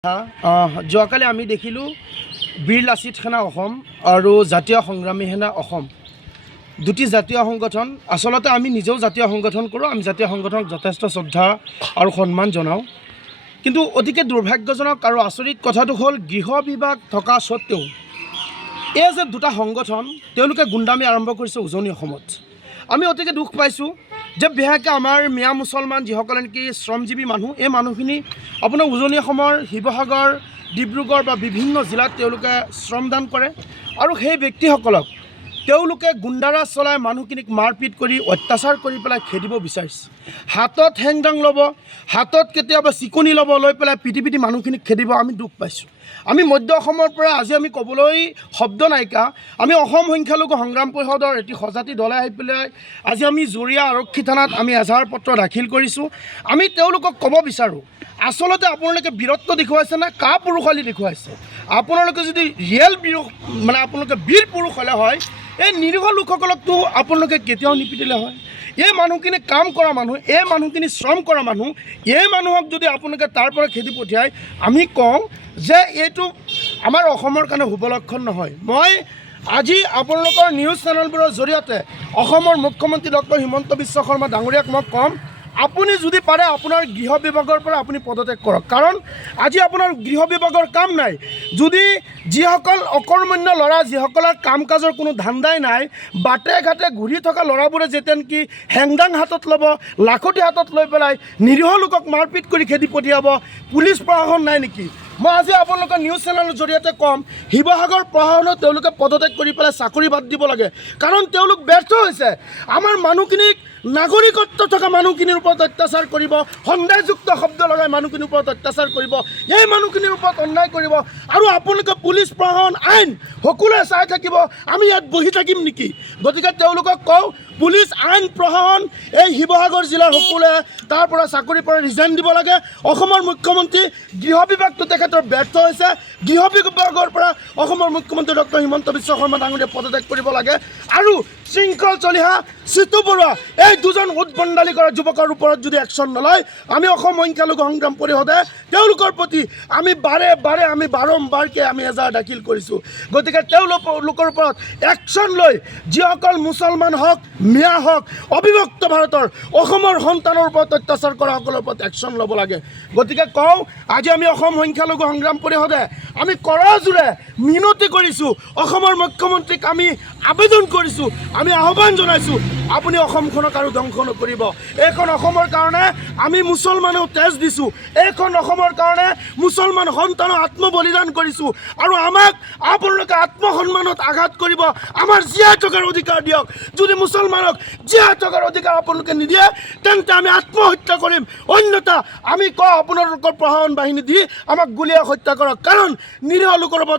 যোৱাকালি আমি দেখিলোঁ বীৰ লাচিত সেনা অসম আৰু জাতীয় সংগ্ৰামী সেনা অসম দুটি জাতীয় সংগঠন। আচলতে আমি নিজেও জাতীয় সংগঠন কৰোঁ, আমি জাতীয় সংগঠনক যথেষ্ট শ্ৰদ্ধা আৰু সন্মান জনাওঁ। কিন্তু অতিকে দুৰ্ভাগ্যজনক আৰু আচৰিত কথাটো হ'ল গৃহ বিভাগ থকা স্বত্বেও এই যে দুটা সংগঠন তেওঁলোকে গুণ্ডামি আৰম্ভ কৰিছে উজনি অসমত। আমি অতিকে দুখ পাইছোঁ যে বিশেষকৈ আমাৰ মিয়া মুছলমান যিসকলে নেকি শ্ৰমজীৱী মানুহ, এই মানুহখিনি আপোনাৰ উজনি অসমৰ শিৱসাগৰ, ডিব্ৰুগড় বা বিভিন্ন জিলাত তেওঁলোকে শ্ৰমদান কৰে আৰু সেই ব্যক্তিসকলক তেওঁলোকে গুণ্ডাৰাজ চলাই মানুহখিনিক মাৰপিট কৰি অত্যাচাৰ কৰি পেলাই খেদিব বিচাৰিছে। হাতত হেংদাং ল'ব, হাতত কেতিয়াবা চিকুনি ল'ব, লৈ পেলাই পিটি পিটি মানুহখিনিক খেদিব। আমি দুখ পাইছোঁ। আমি মধ্য অসমৰ পৰা আজি আমি ক'বলৈ শব্দ নাইকা, আমি অসম সংখ্যালঘু সংগ্ৰাম পৰিষদৰ এটি সজাতি দলে আহি পেলাই আজি আমি জুৰীয়া আৰক্ষী থানাত আমি এজাহাৰ পত্ৰ দাখিল কৰিছোঁ। আমি তেওঁলোকক ক'ব বিচাৰোঁ, আচলতে আপোনালোকে বীৰত্ব দেখুৱাইছে নে কা পুৰুষালী দেখুৱাইছে? আপোনালোকে যদি ৰিয়েল আপোনালোকে বীৰ পুৰুষ হ'লে হয়, এই নিৰীহ লোকসকলকতো আপোনালোকে কেতিয়াও নিপিটিলে হয়। এই মানুহখিনি কাম কৰা মানুহ, এই মানুহখিনি শ্ৰম কৰা মানুহ, এই মানুহক যদি আপোনালোকে তাৰ পৰা খেদি পঠিয়ায়, আমি কওঁ যে এইটো আমাৰ অসমৰ কাৰণে শুভ লক্ষণ নহয়। মই আজি আপোনালোকৰ নিউজ চেনেলবোৰৰ জৰিয়তে অসমৰ মুখ্যমন্ত্ৰী ডক্টৰ হিমন্ত বিশ্ব শৰ্মা ডাঙৰীয়াক মই ক'ম, আপুনি যদি পাৰে আপোনাৰ গৃহ বিভাগৰ পৰা আপুনি পদত্যাগ কৰক। কাৰণ আজি আপোনাৰ গৃহ বিভাগৰ কাম নাই। যদি যিসকল অকৰ্মণ্য ল'ৰা, যিসকলৰ কাম কাজৰ কোনো ধান্দাই নাই, বাটে ঘাটে ঘূৰি থকা ল'ৰাবোৰে যেতিয়া নেকি হেংদাং হাতত ল'ব, লাখতি হাতত লৈ পেলাই নিৰীহ লোকক মাৰপিট কৰি খেদি পঠিয়াব, পুলিচ প্ৰশাসন নাই নেকি? মই আজি আপোনালোকৰ নিউজ চেনেলৰ জৰিয়তে ক'ম, শিৱসাগৰ প্ৰশাসনক তেওঁলোকে পদত্যাগ কৰি পেলাই চাকৰি বাদ দিব লাগে। কাৰণ তেওঁলোক ব্যৰ্থ হৈছে। আমাৰ মানুহখিনিক, নাগৰিকত্ব থকা মানুহখিনিৰ ওপৰত অত্যাচাৰ কৰিব, সন্দেহযুক্ত শব্দ লগাই মানুহখিনিৰ ওপৰত অত্যাচাৰ কৰিব, এই মানুহখিনিৰ ওপৰত অন্যায় কৰিব। আৰু আপোনালোকে পুলিচ প্ৰশাসন আইন সকলোৱে চাই থাকিব, আমি ইয়াত বহি থাকিম নেকি? গতিকে তেওঁলোকক কওঁ, পুলিচ আইন প্ৰশাসন এই শিৱসাগৰ জিলাৰ সকলোৱে তাৰ পৰা চাকৰিৰ পৰা ৰিজাইন দিব লাগে। অসমৰ মুখ্যমন্ত্ৰী গৃহ বিভাগটো তেখেতৰ ব্যৰ্থ হৈছে। গৃহ বিভাগৰ পৰা অসমৰ মুখ্যমন্ত্ৰী ডক্টৰ হিমন্ত বিশ্ব শৰ্মা ডাঙৰীয়াই পদত্যাগ কৰিব লাগে। আৰু শৃংখল চলিহা চিতু বৰুৱা এই দুজন উদ্ভণ্ডালি কৰা যুৱকৰ ওপৰত যদি একশ্যন নলয়, আমি অসম সংখ্যালঘু সংগ্ৰাম পৰিষদে তেওঁলোকৰ প্ৰতি আমি বাৰম্বাৰকৈ আমি এজাহাৰ দাখিল কৰিছোঁ। গতিকে তেওঁলোকৰ ওপৰত একশ্যন লৈ যিসকল মুছলমান হওক, মিয়া হওক, অবিভক্ত ভাৰতৰ অসমৰ সন্তানৰ ওপৰত অত্যাচাৰ কৰা সকলৰ ওপৰত একশ্যন ল'ব লাগে। গতিকে কওঁ, আজি আমি অসম সংখ্যালঘু সংগ্ৰাম পৰিষদে আমি কৰজোৰে মিনতি কৰিছোঁ, অসমৰ মুখ্যমন্ত্ৰীক আমি আবেদন কৰিছোঁ, আমি আহ্বান জনাইছোঁ, আপুনি অসমখনক আৰু ধ্বংস নকৰিব। এইখন অসমৰ কাৰণে আমি মুছলমানেও তেজ দিছোঁ, এইখন অসমৰ কাৰণে মুছলমান সন্তানক আত্মবলিদান কৰিছোঁ। আৰু আমাক আপোনালোকে আত্মসন্মানত আঘাত কৰিব, আমাৰ জীয়াই থকাৰ অধিকাৰ দিয়ক। যদি মুছলমানক জীয়াই থকাৰ অধিকাৰ আপোনালোকে নিদিয়ে, তেন্তে আমি আত্মহত্যা কৰিম। অন্যথা আমি কওঁ, আপোনালোকৰ প্ৰশাসন বাহিনী দি আমাক গুলীয়াই হত্যা কৰক। কাৰণ নিৰীহ লোকৰ ওপৰত